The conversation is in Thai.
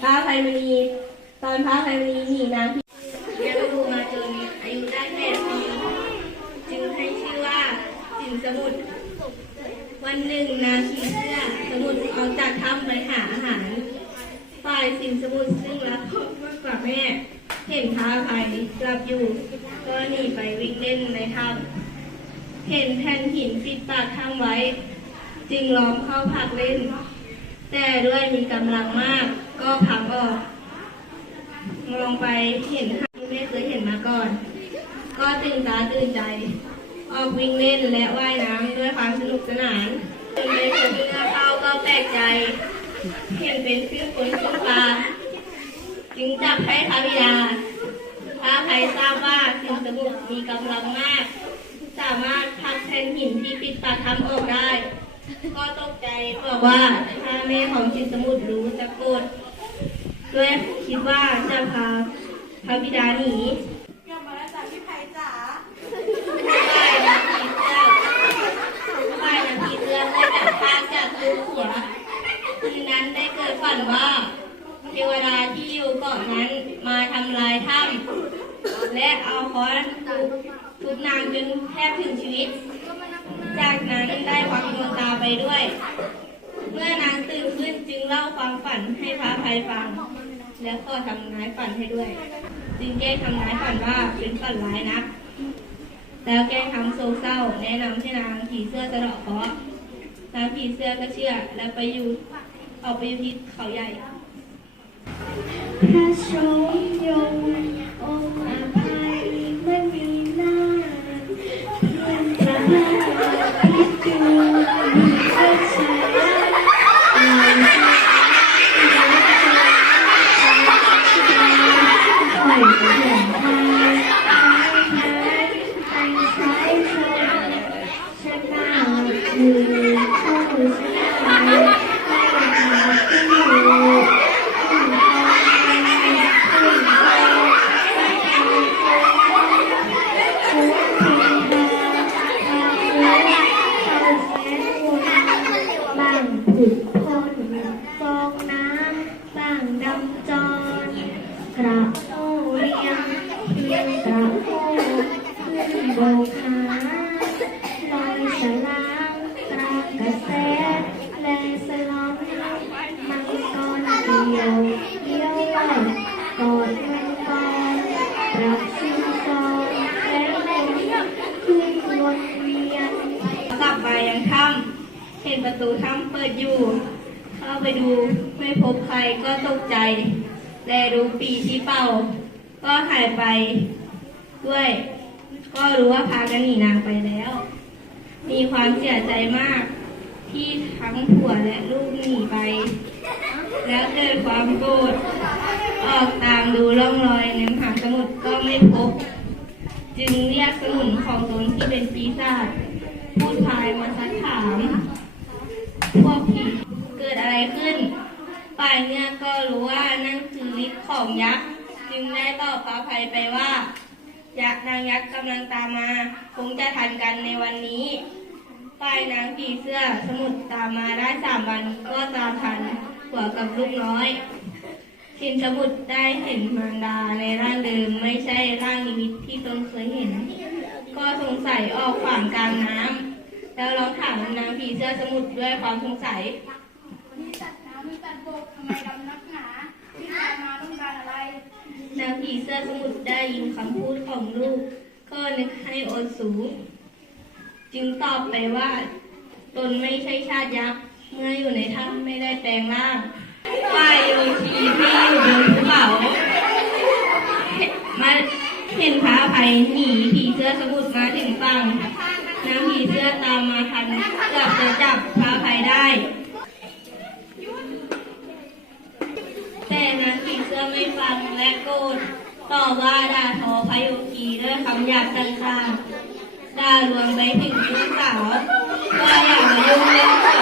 พระอภัยมณีตอนพระอภัยมณีหนีนางพิเลี้ยงดูมาจนอายุได้แปดปีจึงให้ชื่อว่าสินสมุทรวันหนึ่งนางผีเสื้อสมุทรออกจากถ้ำไปหาอาหารฝ่ายสินสมุทรซึ่งรักพ่อมากกว่าแม่ เห็นท้าภัยหลับอยู่ ก็หนีไปวิ่งเล่นในถ้ำเห็นแผ่นหินปิดปากถ้ำไว้ จึงล้อมเข้าพักเล่น แต่ด้วยมีกำลังมาก ก็พังออกมองไปเห็นภาพที่ไม่เคยเห็นมาก่อน ก็ตื่นตาตื่นใจ ออกวิ่งเล่นและว่ายน้ำด้วยความสนุกสนานจนไปถึงเรือเข้าก็แปลกใจ เห็นเป็นเสื้อคนสุปลาจึงจับให้พระบิดาพระภัยทราบว่าสินสมุทรมีกำลังมาก สามารถพักแผ่นหินที่ปิดปากถ้ำออกได้ ก็ตกใจบอกว่าถ้าแม่ของสินสมุทรรู้จะโกรธ ด้วยคิดว่าจะพาพระบิดาหนีกลับมาแล้วจ้ะพี่ไผ่จ๋าฝ่ายนาทีเสื้อฝ่นาทีเสื้อได้แบบพากจากตูหัวคืนนั้นได้เกิดฝันว่าเทวดาที่อยู่เกาะนั้นมาทำลายถ้ำและเอาค้อนทุบทุบนางจนแทบถึงชีวิต จากนั้นได้ควักดวงตาไปด้วย เมื่อนางตื่นขึ้นจึงเล่าความฝันให้พระภัยฟัง แล้วก็ทำนายฝันให้ด้วยจึงแก้ทำนายฝันว่าเป็นฝันร้ายนะแล้วแก้ทำโศกเศร้า แนะนำให้นางผีเสื้อสะเดาะเคราะห์นางผีเสื้อก็เชื่อ แล้วไปอยู่ออกไปอยู่ที่เขาใหญ่พระชมยง คือเข้าชนะให้หาที่อยู่บางผุดพนฟองน้ำบางดำจรกระ รับชิงซองและลมขึ้นวนเวียนกลับไปยังถ้ำเห็นประตูถ้ำเปิดอยู่ เข้าไปดูไม่พบใครก็ตกใจแต่ดูปีที่เป่า ก็หายไปด้วย ก็รู้ว่าพากันหนีนางไปแล้ว มีความเสียใจมาก ที่ทั้งผัวและลูกหนีไป แล้วเกิดความโกรธออกตามดูร่องรอยนมหาสมุทรก็ ไม่พบ จึงเรียกสมุนของตนที่เป็นปีศาจพูดพายมาซักถาม พวกผีเกิดอะไรขึ้น ฝ่ายเนี่ยก็รู้ว่านั่นคือฤทธิ์ของยักษ์จึงได้ตอบพระภัยไปว่ายักษ์นางยักษ์กำลังตามมา คงจะทันกันในวันนี้ฝ่ายนางผีเสื้อสมุดตามมาได้สามวันก็ตามทันหัวกับลูกน้อย สินสมุทรได้เห็นมารดาในร่างเดิมไม่ใช่ร่างนิมิตที่ตนเคยเห็น ก็สงสัยออกขวางกลางน้ำแล้วเราถามนางผีเสื้อสมุทรด้วยความสงสัยมีสัตว์น้ำมีสัตว์บกทำไมดำนักหนาที่ตามมาต้องการอะไร นางผีเสื้อสมุทรได้ยินคำพูดของลูก ก็นึกให้อดสูง จึงตอบไปว่า ตนไม่ใช่ชาติยักษ์เมื่ออยู่ในถ้ำไม่ได้แปลงร่าง ห็นพระอภัยหนีผีเสื้อสมุทรมาถึงฝั่งนางผีเสื้อตามมาทันเกือบจะจับพระอภัยได้ แต่นางผีเสื้อไม่ฟังและโกรธต่อว่าด่าทอพระโยคีด้วยคำหยาบต่างๆด่ารวมไปถึงลูกสาวว่าอย่ามายุ่งเรื่อง